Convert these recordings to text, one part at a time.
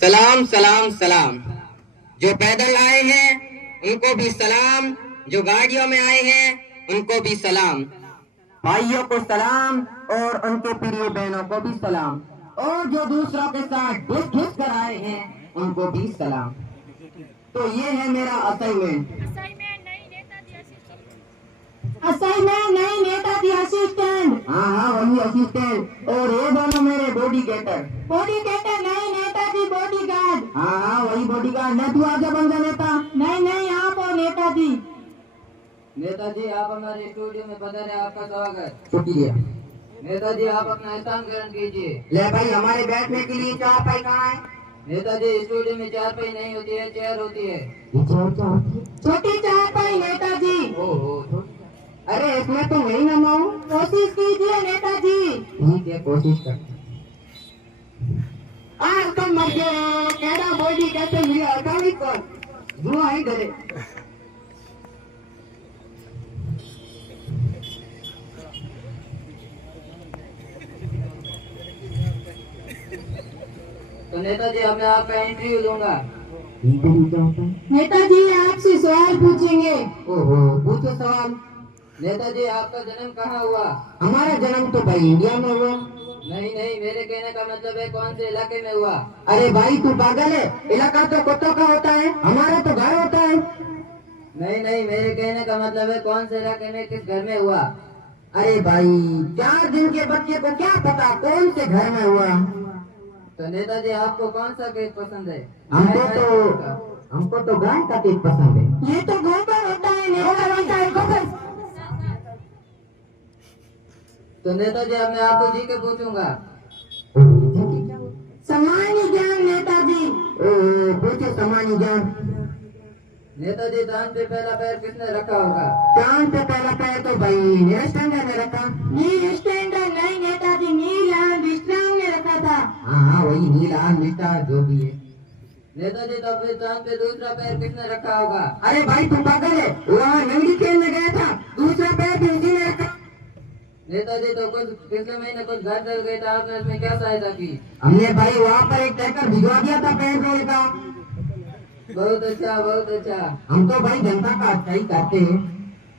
सलाम सलाम सलाम। जो पैदल आए हैं उनको भी सलाम, जो गाड़ियों में आए हैं उनको भी सलाम। भाइयों को सलाम और उनके प्रिय बहनों को भी सलाम, और जो दूसरों के साथ घुस घुस कर आए हैं उनको भी सलाम। तो ये है मेरा असाइनमेंट नहीं नेताजी असिस्टेंट। हाँ वही असिस्टेंट। और ये दोनों मेरे बॉडी गेटर नहीं नेताजी बॉडी गार्ड। हाँ वही बॉडी गार्ड। मैं तू आगे बन जा नेता। नहीं आप हो नेताजी। नेताजी आप हमारे स्टूडियो में पधारे, आपका स्वागत। शुक्रिया। नेताजी आप अपना स्थान ग्रहण कीजिए। ले भाई हमारे बैठने के लिए चारपाई कहाँ है? नेताजी स्टूडियो में चारपाई नहीं होती है, चेयर होती है। छोटी चारपाई नेताजी। ओहो, अरे इसमें तो नहीं नमाऊं। कोशिश कीजिए नेताजी। ठीक है कोशिश करते। आज तुम मर गए केड़ा बॉडी कैसे मिला अकाली कौन धुआं ही डरे। तो नेताजी अब मैं आपका इंटरव्यू लूंगा। नेताजी आपसे सवाल पूछेंगे। ओहो पूछो सवाल। नेताजी आपका जन्म कहाँ हुआ? हमारा जन्म तो भाई इंडिया में हुआ। नहीं, मेरे कहने का मतलब है कौन से इलाके में हुआ? अरे भाई तू पागल है? इलाका तो कुत्तों का होता है, हमारा तो घर होता है। नहीं, मेरे कहने का मतलब है कौन से इलाके में, किस घर में हुआ? अरे भाई 4 दिन के बच्चे को क्या पता कौन से घर में हुआ। तो नेताजी आपको कौन सा केक पसंद है? हमको तो गाय का केक पसंद है। ये तो गोबर होता है गोबर। तो नेताजी अब मैं आपको जी के पूछूंगा। सामान्य ज्ञान नेताजी। पूछो सामान्य ज्ञान। नेताजी चांद पे पहला पैर किसने रखा होगा? चांद पे पहला पैर तो भाई नील स्टैंडर ने रखा। नील स्टैंडर नहीं नेताजी, नील आर्मस्ट्रांग ने रखा था। हाँ वही नील आर्मस्ट्रांग जो भी है। नेताजी तो फिर चांद पे दूसरा पैर किसने रखा होगा? अरे भाई तुम पागल है? वहाँ नंगी खेलने गया था, दूसरा पैर भी उसी ने रखा। नेताजी तो कुछ पिछले महीने कुछ घर चल गए था, आपने इसमें क्या सहायता की? हमने भाई वहाँ पर एक टैंकर भिजवा दिया था पेट्रोल का। बहुत अच्छा। हम तो भाई जनता का अच्छा ही करते हैं।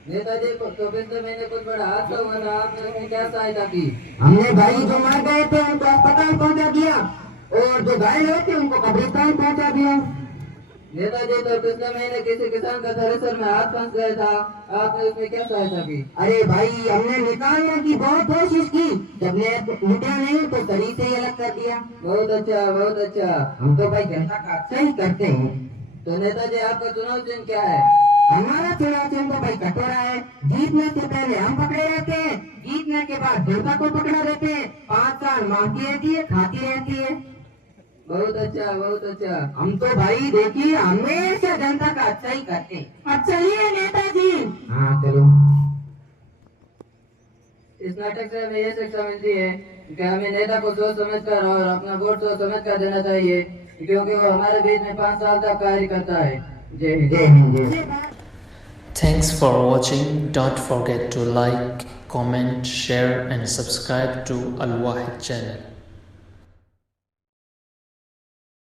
नेताजी तो पिछले महीने कुछ बड़ा हादसा हुआ था, आपने इसमें क्या सहायता की? हमने भाई जो मर गए थे उनको अस्पताल पहुँचा दिया, और जो घायल हुए थे उनको कब्रिस्तान पहुँचा दिया। नेताजी तो पिछले महीने किसी किसान का थ्रेसर में हाथ फंस गया था, आपने उसमें क्या सहायता की? अरे भाई हमने निकालने की बहुत कोशिश की, जब निकला नहीं तो शरीर से ही अलग कर दिया। बहुत अच्छा। हम तो भाई जनता का अच्छा ही करते हैं। तो नेताजी आपका चुनाव चिन्ह क्या है? हमारा चुनाव चिन्ह तो भाई कटोरा है। जीतने से पहले हम पकड़े रहते हैं, जीतने के बाद जनता को पकड़ा देते हैं। 5 साल मांगती रहती है, खाती रहती है। बहुत अच्छा। हम तो भाई देखिए हमेशा जनता का अच्छा ही करते हैं। अच्छा ही है नेताजी। हाँ चलो। इस नाटक से हमें ये शिक्षा मिलती है कि हमें नेता को सोच समझकर और अपना वोट सोच समझकर देना चाहिए, क्योंकि वो हमारे बीच में 5 साल तक कार्य करता है। जय Hind. Thanks for watching. Don't forget to like, comment, share and subscribe to Al Wahid channel.